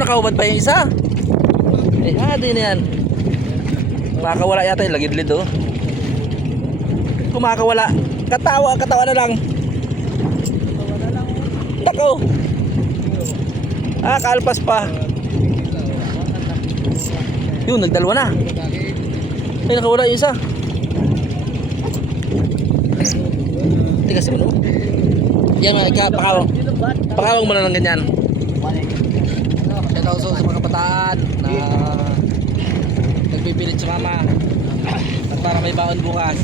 nakahubad pa yung isa. Eh, hadi na yan. Makakawala yata yung lagidlid oh. Kumakawala. Katawa na lang. Tako. Ah, kalpas pa. Yun, nagdalawa na. Ay, nakawala yung isa. Tigas mo no? Yan, pakawang mo na ng ganyan. Shout out sa mga kabataan na nagpipilit sa mama at para may baon bukas.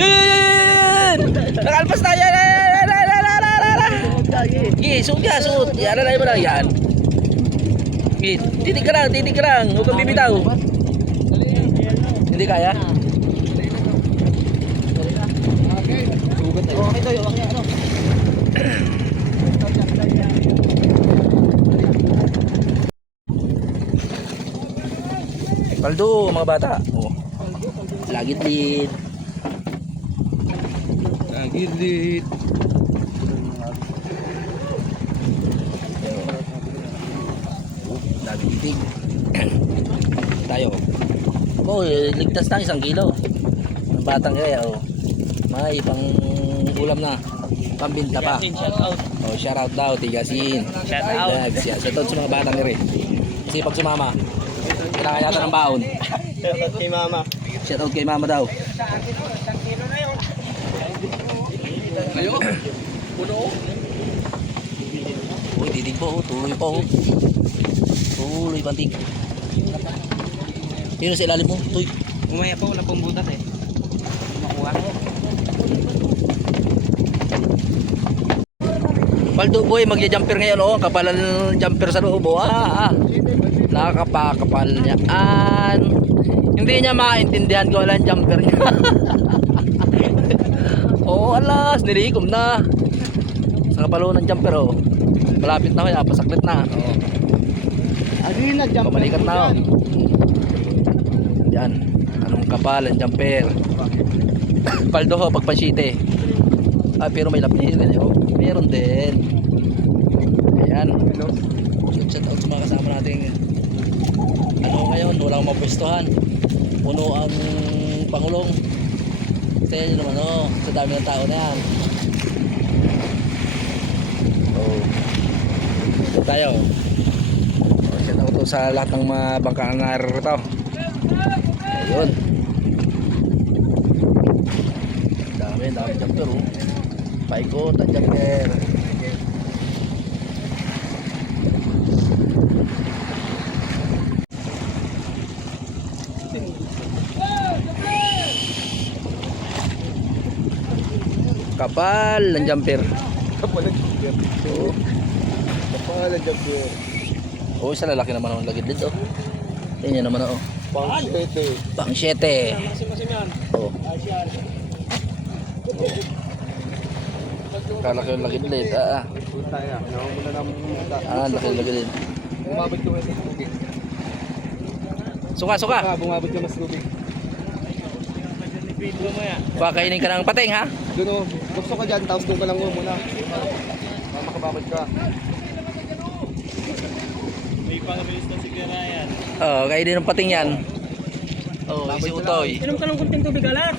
Yan! Nakalpas na yan! Suot yan na mo lang yan. Titig ka lang. Huwag kang bibitaw. Hindi kaya? Paldo mga bata. Oh. Lagid-lid. Dami itig. Tayo. Oh, ligtas na 1 kilo. Ang batang kaya oh. May pang ulam na. Pambinta pa. Oh, shout out daw Tigasin. Shout out. Shout out sa mga batang ere. Kasi pag sumama, kailangan yata ng baon. Shout out kay mama. Shout out kay mama daw. Ayo. Puno. Uy, titig po. Tuloy po. Tuloy pantig. Yun sa ilalim mo. Tuy. Umaya po, wala pong butas eh. Makuha. Paldo boy, magja-jumper ngayon oh. Kapalan jumper sa loob oh. Nakakapakapal niya. Hindi niya maintindihan kung alam jumper niya. Oh, alas, nilikom na. Sa kapalo ng jumper oh. Malapit na kaya, pasaklit na. Oh. Pamalikat na oh. Yan. Anong kapal ang jumper? Paldo ho, pagpansite. Pero may lapis din oh. Meron din. Ayan. Shout out sa mga kasama nating ngayon, wala akong mapwestuhan. Puno ang Pangulong. Kasi yun naman oh, sa dami ng tao na yan. Oh. Tayo. Shout out to sa lahat ng mga bangkaan na narito. Ayun. Dami jumper oh. Paikot ang jumper. Kapal ng jumper. Oh, isa lalaki naman ang lagid dito. Yan naman oh. Pang 7. Oh. Kalaki yung lagid dito. Laki yung lagid dito. Bumabot ko sa tubig. Suka. Bumabot ka mas tubig. Pakainin ka ng pating ha? Doon o, gusto ka dyan, tapos doon ka lang muna. Makababad ka. May pangabilis na sigara yan. Oo, kainin ng pating yan. Oo, isi utoy. Inom ka ng kunting tubig alat.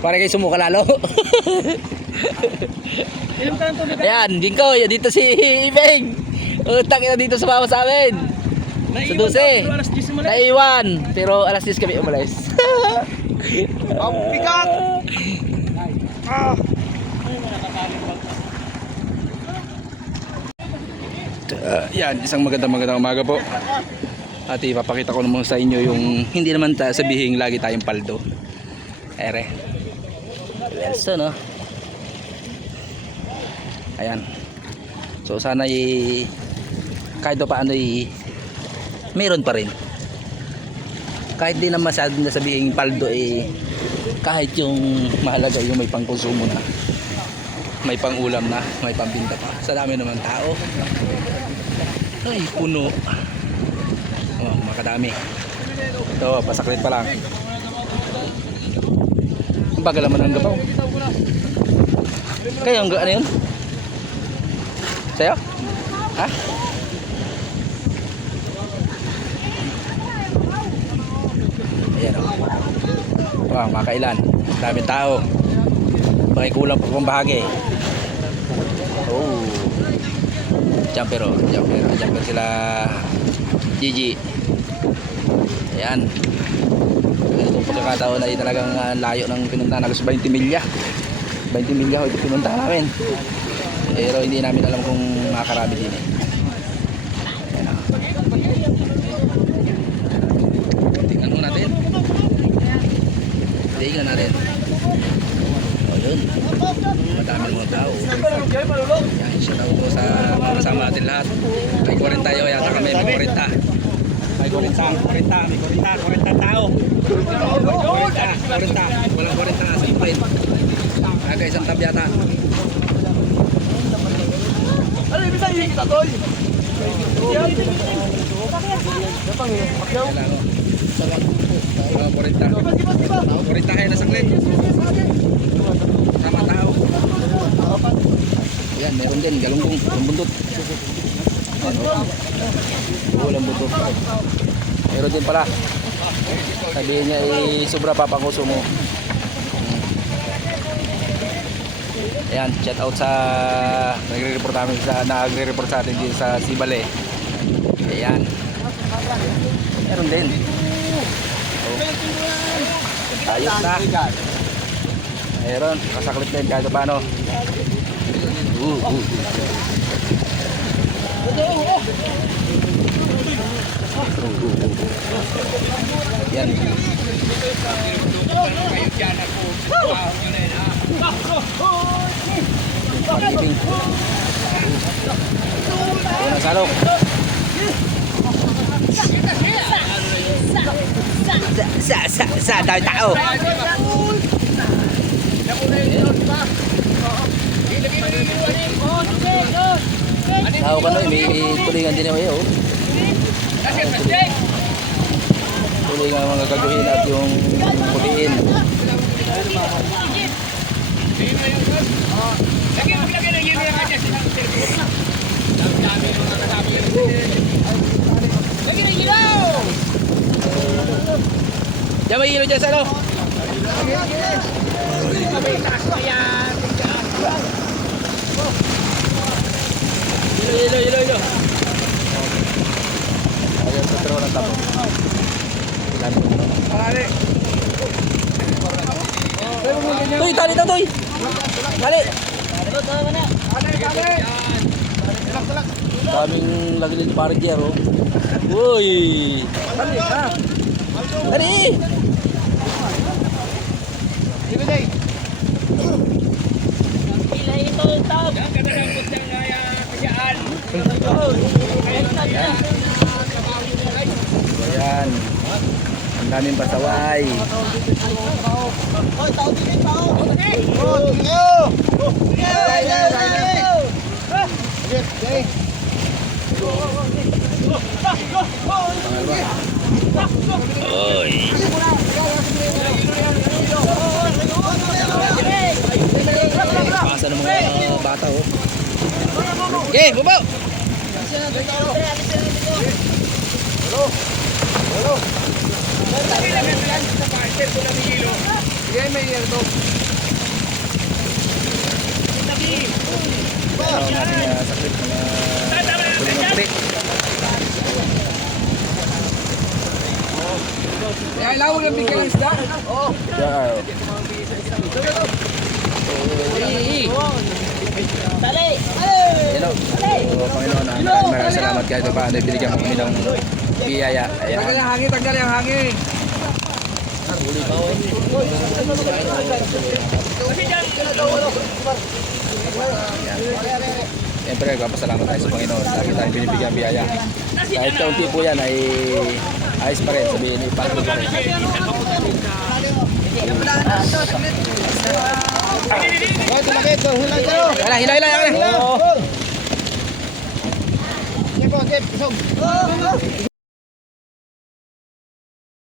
Para kayo sumuka lalo. Inom ka ng tubig alat. Ayan, Ginko, dito si Ibeng. Utang ina dito sa mama sa amin. Sa 12. Naiwan, pero alas 10 kami umalis. Ang bigat! Yan, isang magandang umaga po. At ipapakita ko naman sa inyo yung hindi naman sabihin lagi tayong paldo. Ere. Welso no. Ayan. So sana kahit pa ano meron pa rin. Kahit di na masyadong nasabihin paldo kahit yung mahalaga yung may pangkonsumo na, may pangulam na, may pambinta pa. Sa dami naman tao. Ay, puno. Oh, makadami. Ito, pasaklit pa lang. Ang bagal naman ang gabaw. Kaya ano yun? Sa'yo? Ha? makailan. Daming tao. Bakit kulang pa pang bahagi. Oh. Jumper oh. Jumper sila Gigi. Ayan. Itong pagkakataon ay talagang layo ng pinuntahan. Halos 20 milya. 20 milya ho ito pinuntahan namin. Pero hindi namin alam kung makakarami din eh. Ayan oh. Tingnan mo natin. Tingnan natin. O yun. Madami mga tao. Yan, shout out po sa mga kasama natin lahat. May 40 tayo yata kami. May 40. May 40 tao. 40. Walang 40 na sa ipin. Aga isang tab yata. Ano yung bisa kita, Toy? Kailangan ko. Mga 40. 40 kayo na saklit. Sama tao. Ayan, meron din. Galunggong. Lambuntot. Walang butot. Meron din pala. Sabihin niya sobra papanguso mo. Ayan, shout out sa nagre-report namin sa atin dito sa Sibale. Ayan. Meron din. Oh. Ayos na. Meron, kasaklit din kahit paano. Yan. Pag-ibig. Ayan ang salok. Sa dami tao. Tao ka no, may tulingan din naman yun. Tulingan mga gaguhin at yung puliin. Diyan may hilo dyan sa ano? Hilo. Ayan sa tro ng tapo. Toy, tali na Toy. Tali. Daming lagi din parang Jero. Uy. Tali ka. Tali. Ayan. Ang daming pasaway. Oy. Pasa ng mga bata oh. Okay, bubaw. Hello. Sige, may hilo to. Saklit mga pulit. Kaya ilawag ng bigyan ng isda. Oo. Tali! Hello. So, Panginoon, maraming salamat kahit paano binigyan mo kami ng biyaya. Tanggal yung hangin, tanggal yung hangin. Huli pa oh. Siyempre, papasalamat tayo sa Panginoon. Lagi tayong binibigyan biyaya. Kahit kaunti po yan ay ayos pa rin. Sabihin, ipalagod pa rin. Hila. Sige po, Jeff, isog.